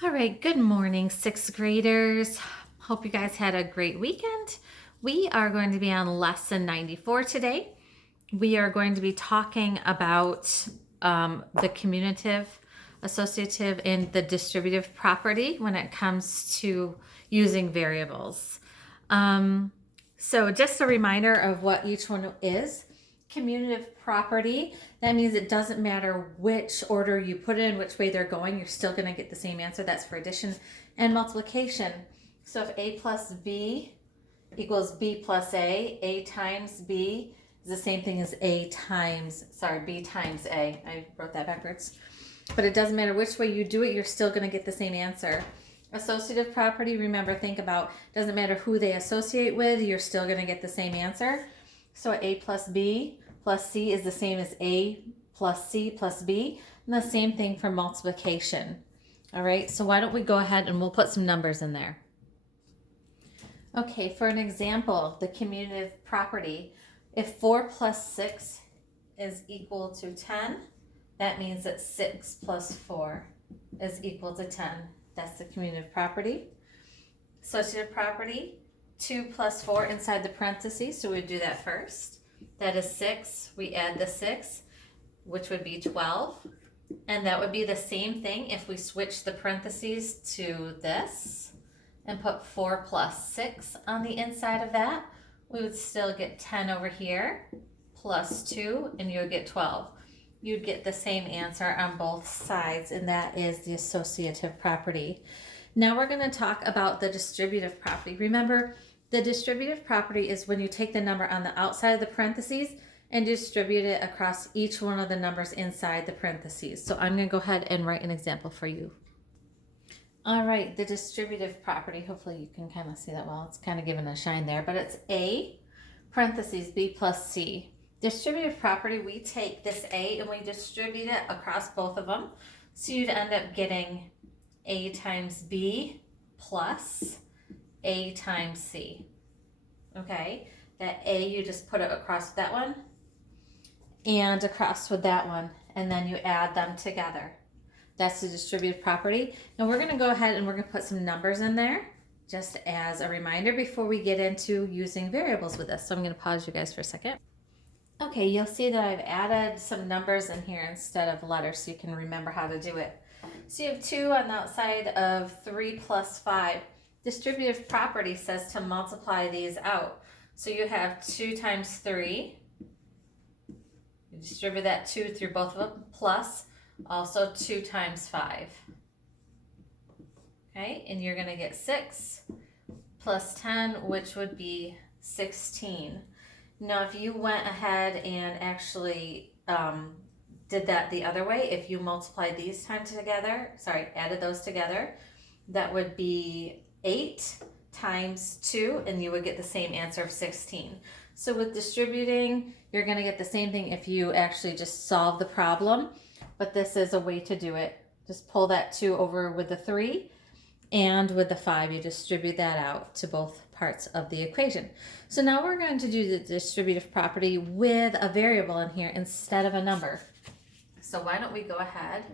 All right, good morning, sixth graders. Hope you guys had a great weekend. We are going to be on lesson 94 today. We are going to be talking about the commutative, associative, and the distributive property when it comes to using variables. So just a reminder of what each one is. Commutative property, that means it doesn't matter which order you put in, which way they're going, you're still going to get the same answer. That's for addition and multiplication. So if a plus b equals b plus a times b is the same thing as b times a. I wrote that backwards. But it doesn't matter which way you do it, you're still going to get the same answer. Associative property, remember, think about, doesn't matter who they associate with, you're still going to get the same answer. So a plus b plus c is the same as a plus c plus b, and the same thing for multiplication. All right, so why don't we go ahead and we'll put some numbers in there. Okay, for an example, the commutative property, if 4 plus 6 is equal to 10, that means that 6 plus 4 is equal to 10. That's the commutative property. Associative property, 2 plus 4 inside the parentheses, so we do that first. That is 6. We add the 6, which would be 12. And that would be the same thing if we switch the parentheses to this and put 4 plus 6 on the inside of that. We would still get 10 over here plus 2, and you would get 12. You'd get the same answer on both sides, and that is the associative property. Now we're going to talk about the distributive property. Remember, the distributive property is when you take the number on the outside of the parentheses and distribute it across each one of the numbers inside the parentheses. So I'm going to go ahead and write an example for you. All right, the distributive property, hopefully you can kind of see that well. It's kind of given a shine there, but it's a parentheses b plus c. Distributive property, we take this a and we distribute it across both of them. So you'd end up getting a times b plus a times c. Okay, that a, you just put it across that one and across with that one, and then you add them together. That's the distributive property. And we're going to go ahead and we're going to put some numbers in there just as a reminder before we get into using variables with this. So I'm going to pause you guys for a second. Okay, you'll see that I've added some numbers in here instead of letters so you can remember how to do it. So you have 2 on the outside of 3 plus 5. Distributive property says to multiply these out. So you have 2 times 3. You distribute that 2 through both of them, plus also 2 times 5. Okay, and you're going to get 6 plus 10, which would be 16. Now, if you went ahead and actually did that the other way, if you multiplied these times together, added those together, that would be 8 times 2, and you would get the same answer of 16. So with distributing, you're going to get the same thing if you actually just solve the problem, but this is a way to do it. Just pull that 2 over with the 3, and with the 5, you distribute that out to both parts of the equation. So now we're going to do the distributive property with a variable in here instead of a number. So why don't we go ahead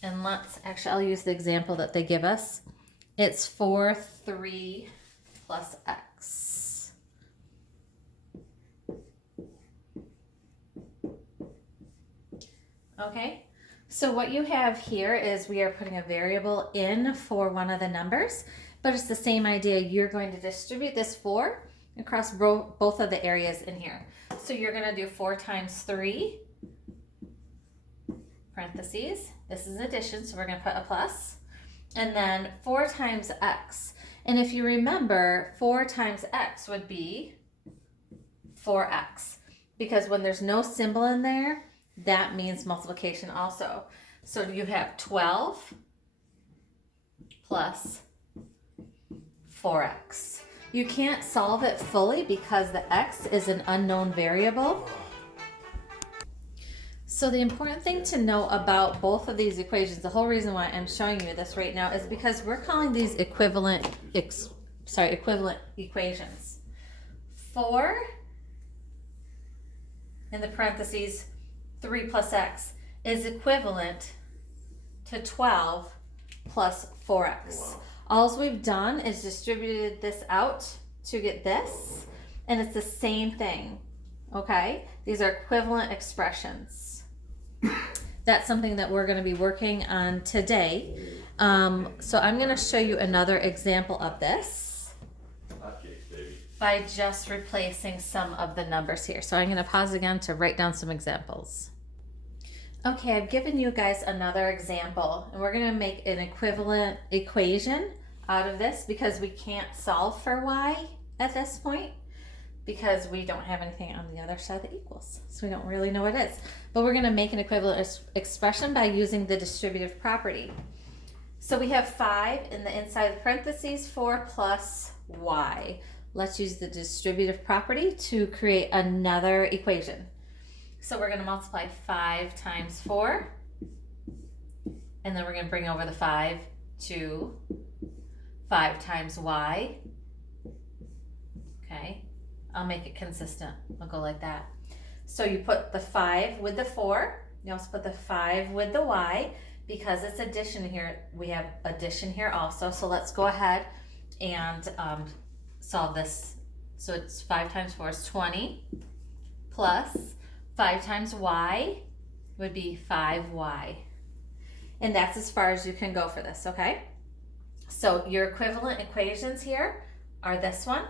and I'll use the example that they give us. It's 4, 3 plus x. Okay, so what you have here is we are putting a variable in for one of the numbers, but it's the same idea. You're going to distribute this 4 across both of the areas in here. So you're going to do 4 times 3, parentheses. This is addition, so we're going to put a plus. And then 4 times x. And if you remember, 4 times x would be 4x. Because when there's no symbol in there, that means multiplication also. So you have 12 plus 4x. You can't solve it fully because the x is an unknown variable. So the important thing to know about both of these equations, the whole reason why I'm showing you this right now is because we're calling these equivalent equations. 4 in the parentheses 3 plus x is equivalent to 12 plus 4x. Wow. All we've done is distributed this out to get this, and it's the same thing, okay? These are equivalent expressions. That's something that we're going to be working on today. So I'm going to show you another example of this by just replacing some of the numbers here. So I'm going to pause again to write down some examples. Okay, I've given you guys another example, and we're going to make an equivalent equation out of this because we can't solve for y at this point because we don't have anything on the other side that equals. So we don't really know what it is. But we're going to make an equivalent expression by using the distributive property. So we have 5 in the inside of the parentheses, 4 plus y. Let's use the distributive property to create another equation. So we're going to multiply 5 times 4, and then we're going to bring over the 5 to 5 times y. Okay, I'll make it consistent. I'll go like that. So you put the 5 with the 4. You also put the 5 with the y. Because it's addition here, we have addition here also. So let's go ahead and solve this. So it's 5 times 4 is 20 plus 5 times y would be 5y. And that's as far as you can go for this, okay? So your equivalent equations here are this one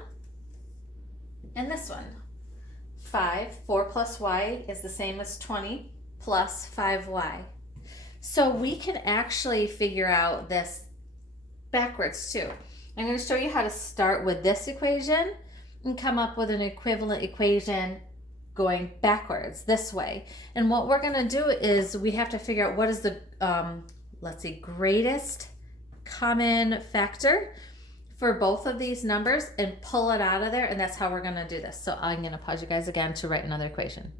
and this one. 4 plus y is the same as 20 plus 5y. So we can actually figure out this backwards too. I'm going to show you how to start with this equation and come up with an equivalent equation going backwards this way. And what we're going to do is we have to figure out what is the, greatest common factor for both of these numbers and pull it out of there. And that's how we're going to do this. So I'm going to pause you guys again to write another equation.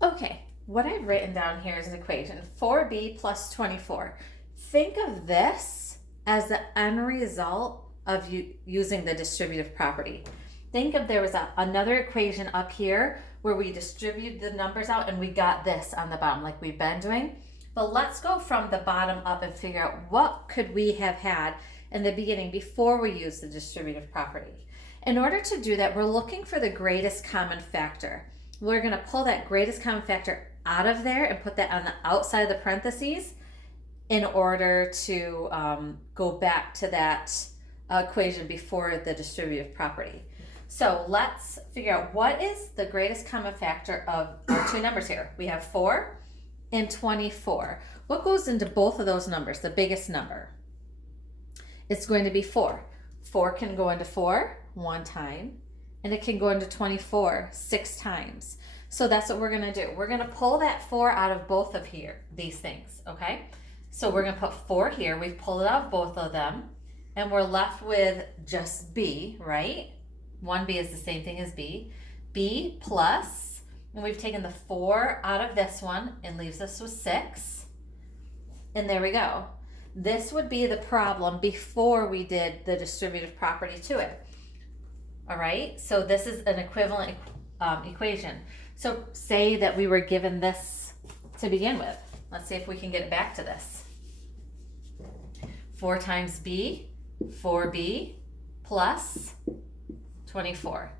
Okay. What I've written down here is an equation, 4b plus 24. Think of this as the end result of using the distributive property. Think of there was another equation up here where we distribute the numbers out and we got this on the bottom like we've been doing. But let's go from the bottom up and figure out what could we have had in the beginning before we use the distributive property. In order to do that, we're looking for the greatest common factor. We're going to pull that greatest common factor out of there and put that on the outside of the parentheses in order to go back to that equation before the distributive property. So let's figure out what is the greatest common factor of our two numbers here. We have 4 and 24. What goes into both of those numbers, the biggest number? It's going to be 4. 4 can go into 4 one time, and it can go into 24 6 times. So that's what we're going to do. We're going to pull that 4 out of both of these things, okay? So we're going to put 4 here. We've pulled it out of both of them, and we're left with just b, right? 1b is the same thing as b. b plus, and we've taken the 4 out of this one and leaves us with 6. And there we go. This would be the problem before we did the distributive property to it. All right, so this is an equivalent equation. So say that we were given this to begin with. Let's see if we can get it back to this. 4 times b, 4b plus 24.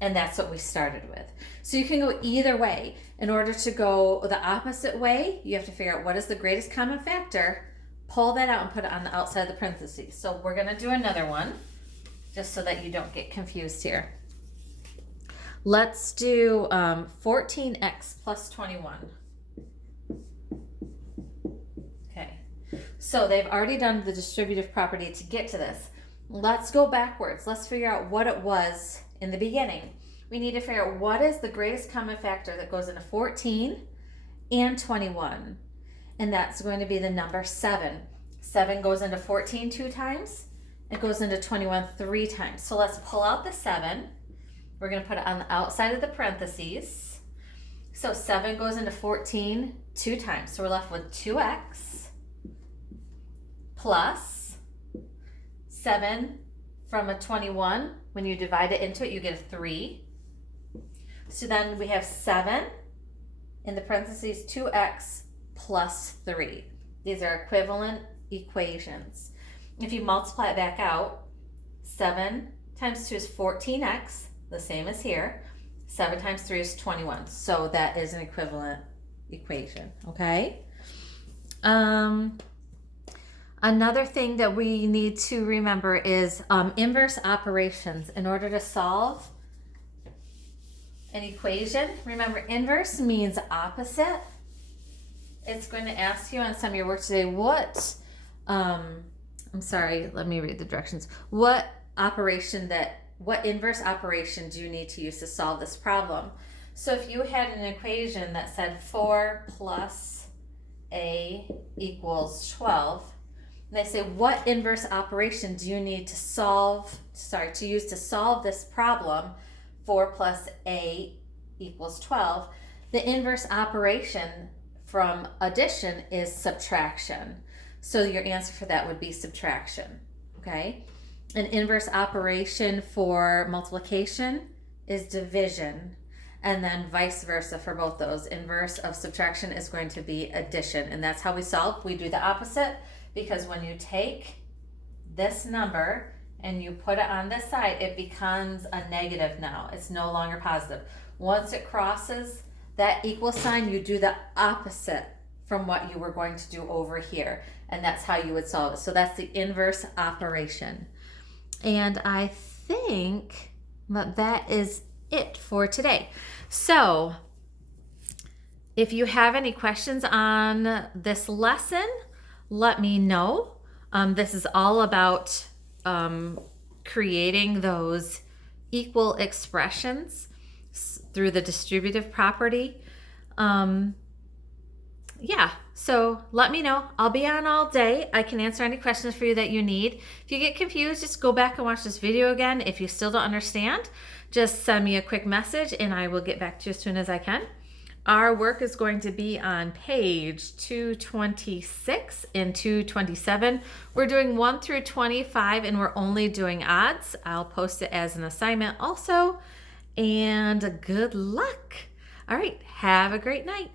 And that's what we started with. So you can go either way. In order to go the opposite way, you have to figure out what is the greatest common factor, pull that out and put it on the outside of the parentheses. So we're going to do another one just so that you don't get confused here. Let's do 14x plus 21. Okay, so they've already done the distributive property to get to this. Let's go backwards. Let's figure out what it was in the beginning. We need to figure out what is the greatest common factor that goes into 14 and 21. And that's going to be the number 7. 7 goes into 14 2 times. It goes into 21 3 times. So let's pull out the 7. We're going to put it on the outside of the parentheses. So 7 goes into 14 2 times. So we're left with 2x plus 7 from a 21. When you divide it into it, you get a 3. So then we have 7 in the parentheses, 2x plus 3. These are equivalent equations. If you multiply it back out, 7 times 2 is 14x, the same as here. 7 times 3 is 21. So that is an equivalent equation, okay? Another thing that we need to remember is inverse operations. In order to solve an equation, remember inverse means opposite. It's going to ask you on some of your work today, what, I'm sorry, let me read the directions. What inverse operation do you need to use to solve this problem? So if you had an equation that said 4 plus a equals 12, and they say, what inverse operation do you need to use to solve this problem, 4 plus a equals 12? The inverse operation from addition is subtraction. So your answer for that would be subtraction, okay? An inverse operation for multiplication is division, and then vice versa for both those. Inverse of subtraction is going to be addition, and that's how we solve. We do the opposite, because when you take this number and you put it on this side, it becomes a negative now. It's no longer positive. Once it crosses that equal sign, you do the opposite from what you were going to do over here, and that's how you would solve it. So that's the inverse operation. And I think that is it for today. So if you have any questions on this lesson, let me know. This is all about creating those equal expressions through the distributive property. Yeah, so let me know. I'll be on all day. I can answer any questions for you that you need. If you get confused, just go back and watch this video again. If you still don't understand, just send me a quick message and I will get back to you as soon as I can. Our work is going to be on page 226 and 227. We're doing 1 through 25 and we're only doing odds. I'll post it as an assignment also. And good luck. All right, have a great night.